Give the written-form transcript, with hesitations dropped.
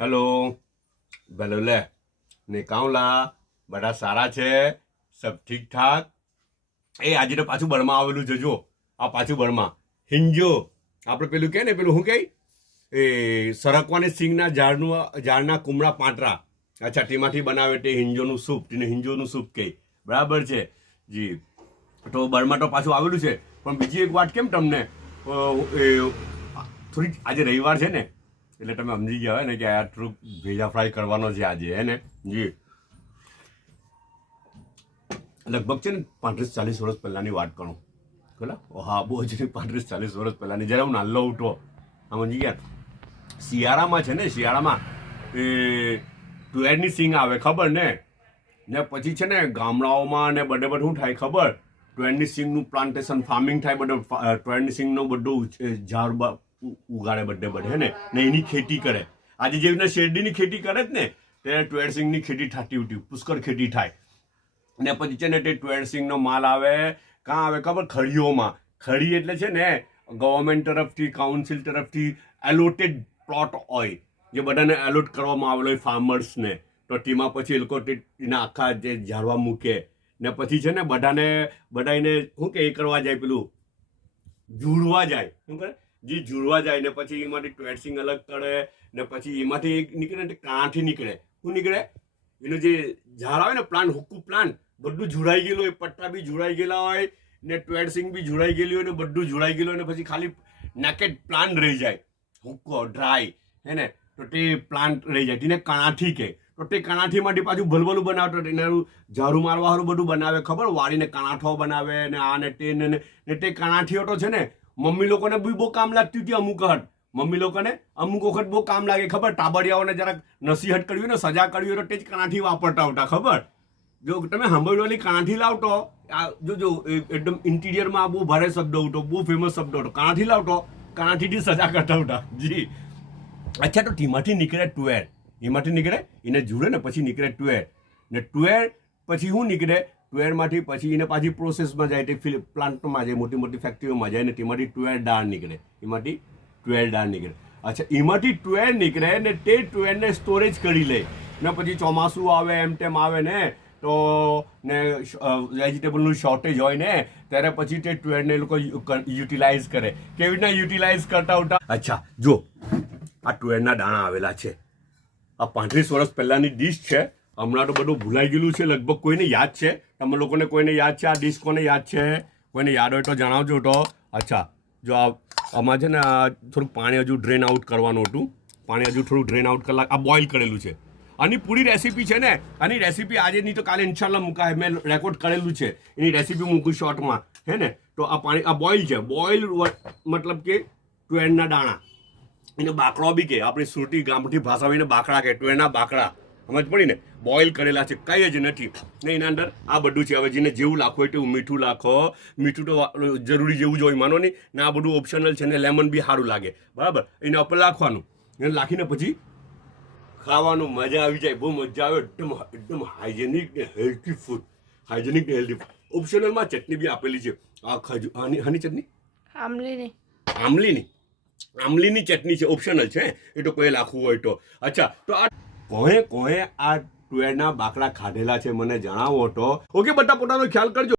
hello ભલે લે ને કાઉલા બધા સારા છે સબ ઠીક ઠાક એ આજે તો પાછું બળમાં આવેલું છે જો આ પાછું બળમાં હિંજો આપણે પેલું કે ને પેલું શું કહે એ સરકવાની સિંગના ઝાડના કુમળા પાંટરા અચ્છા તેમાંથી બનાવે તે હિંજોનું સૂપ તેને હિંજોનું સૂપ કહે બરાબર છે જી તો બળમાં તો પાછું આવેલું છે પણ બીજી એક વાત કેમ તમને થોડીક આજે રવિવાર છે ને એટલે તમે સમજી ગયા હોય ને કે આ થોડુંક ભેજા ફ્રાય કરવાનો છે આજે હે ને જી લગભગ છે ને 35-40 વર્ષ પહેલાંની વાત કરું બોલા હા બહુ જ 35-40 વર્ષ પહેલાંની જ્યારે હું નાલ્લો ઉઠો સમજી ગયા શિયાળામાં છે ને શિયાળામાં એ તુવેરની સિંગ આવે ખબર ને પછી છે ને ગામડાઓમાં ને બધે શું થાય ખબર તુવેરની સિંગનું પ્લાન્ટેશન ફાર્મિંગ થાય બધું તુવેરની સિંગનો બધું ઝાડ ઉગાડે બધે હે ને એની ખેતી કરે આજે જેવી રીતના શેરડીની ખેતી કરે જ ને ત્યારે તુવેર સિંગની ખેતી થતી ઉઠી પુષ્કળ ખેતી થાય ને પછી છે ને તે તુવેર સિંગનો માલ આવે કાં આવે ખબર ખડીઓમાં ખડી એટલે છે ને ગવર્મેન્ટ તરફથી કાઉન્સિલ તરફથી એલોટેડ પ્લોટ હોય જે બધાને એલોટ કરવામાં આવેલો હોય ફાર્મર્સને તો તેમાં પછી એ લોકો એના આખા જે ઝાડવા મૂકે ને પછી છે ને બધાને શું કે એ કરવા જાય પેલું જુડવા જાય શું કરે જે જુડવા જાય ને પછી એમાંથી તુવેર સિંગ અલગ કરે ને પછી એમાંથી એક નીકળે ને કાંઠી નીકળે શું નીકળે એનું જે ઝાડ આવે ને પ્લાન્ટ હુક્કુ પ્લાન્ટ બધું જોડાઈ ગયેલું હોય પટ્ટા બી જોડાઈ ગયેલા હોય ને તુવેર સિંગ બી જોડાઈ ગયેલી હોય ને બધું જોડાઈ ગયેલું હોય ને પછી ખાલી નેકેડ પ્લાન્ટ રહી જાય હુક્કો ડ્રાય હે ને તો તે પ્લાન્ટ રહી જાય તેને કણાઠી કહે તો તે કણાઠીમાંથી પાછું ભલભલું બનાવતો એનું ઝાડુ મારવાવાળું બધું બનાવે ખબર વાળીને કણાઠો બનાવે ને આ ને તે કણાઠીઓ તો છે ને મમ્મી લોકોને બી બહુ કામ લાગતી હતી અમુક વખત મમ્મી લોકોને અમુક વખત બહુ કામ લાગે ખબર ટાબરિયાઓને જરાક નસીહત કરવી ને સજા કરવી હોય તો તે જ કણાઠી વાપરતા આવતા ખબર જો તમે સાંભળવાની કણાઠી લાવતો આ જો એકદમ ઇન્ટિરિયરમાં બહુ ભારે શબ્દ હતો બહુ ફેમસ શબ્દ હતો કણાઠી લાવતો કણાઠીથી સજા કરતા આવતા જી અચ્છા તો તેમાંથી નીકળે તુવેર એમાંથી નીકળે એને જુડે ને પછી નીકળે તુવેર ને તુવેર પછી શું નીકળે તુવેરમાંથી પછી એને પાછી પ્રોસેસમાં જાય તે પ્લાન્ટમાં જાય મોટી મોટી ફેક્ટરીઓમાં જાય ને તેમાંથી તુવેર દાળ નીકળે એમાંથી તુવેર દાળ નીકળે અચ્છા એમાંથી તુવેર નીકળે ને તે તુવેરને સ્ટોરેજ કરી લે ને પછી ચોમાસું આવે એમ તેમ આવે ને તો ને વેજીટેબલનું શોર્ટેજ હોય ને ત્યારે પછી તે તુવેરને લોકો યુટિલાઇઝ કરે કેવી રીતના યુટિલાઇઝ કરતા હોતા અચ્છા જો આ તુવેરના દાણા આવેલા છે આ 35 વર્ષ પહેલાંની ડીશ છે હમણાં તો બધું ભૂલાઈ ગયેલું છે લગભગ કોઈને યાદ છે તમે લોકોને કોઈને યાદ છે આ ડીશ કોને યાદ છે કોઈને યાદ હોય તો જણાવજો તો અચ્છા જો આમાં છે ને આ થોડુંક પાણી હજુ ડ્રેન આઉટ કરવાનું હતું પાણી હજુ થોડું ડ્રેન આઉટ કલાક આ બોઇલ કરેલું છે આની પૂરી રેસીપી છે ને આની રેસીપી આજે નહીં તો કાલે ઇન્શાલ્લાહ મૂકાય મેં રેકોર્ડ કરેલું છે એની રેસીપી મૂકું શોર્ટમાં હે ને તો આ પાણી આ બોઇલ છે બોઇલ મતલબ કે તુવેરના દાણા એને બાકડો બી કહે આપણી સુરતી ગામઠી ભાષામાં એને બાકડા કહે તુવેરના બાકડા સમજ પડી ને બોઇલ કરેલા છે કંઈ જ નથી ને એના અંદર આ બધું છે હવે જેને જેવું લાખો હોય તેવું મીઠું લાખો મીઠું તો જરૂરી જેવું જ હોય માનો નહીં ને આ બધું ઓપ્શનલ છે ને લેમન બી સારું લાગે બરાબર એના ઉપર લાખવાનું એને લાખીને પછી ખાવાનું મજા આવી જાય બહુ મજા આવે એકદમ હાઇજેનિક ને હેલ્ધી ફૂડ હાઇજેનિક ને હેલ્ધી ઓપ્શનલમાં ચટણી બી આપેલી છે આ હાની ચટણી આમલીની ચટણી છે ઓપ્શનલ છે એ તો કોઈ લાખવું હોય તો અચ્છા તો આ કોએ આ તુવેરના બાકડા ખાધેલા છે મને જણાવો તો ઓકે બધા પોતાનો ખ્યાલ કરજો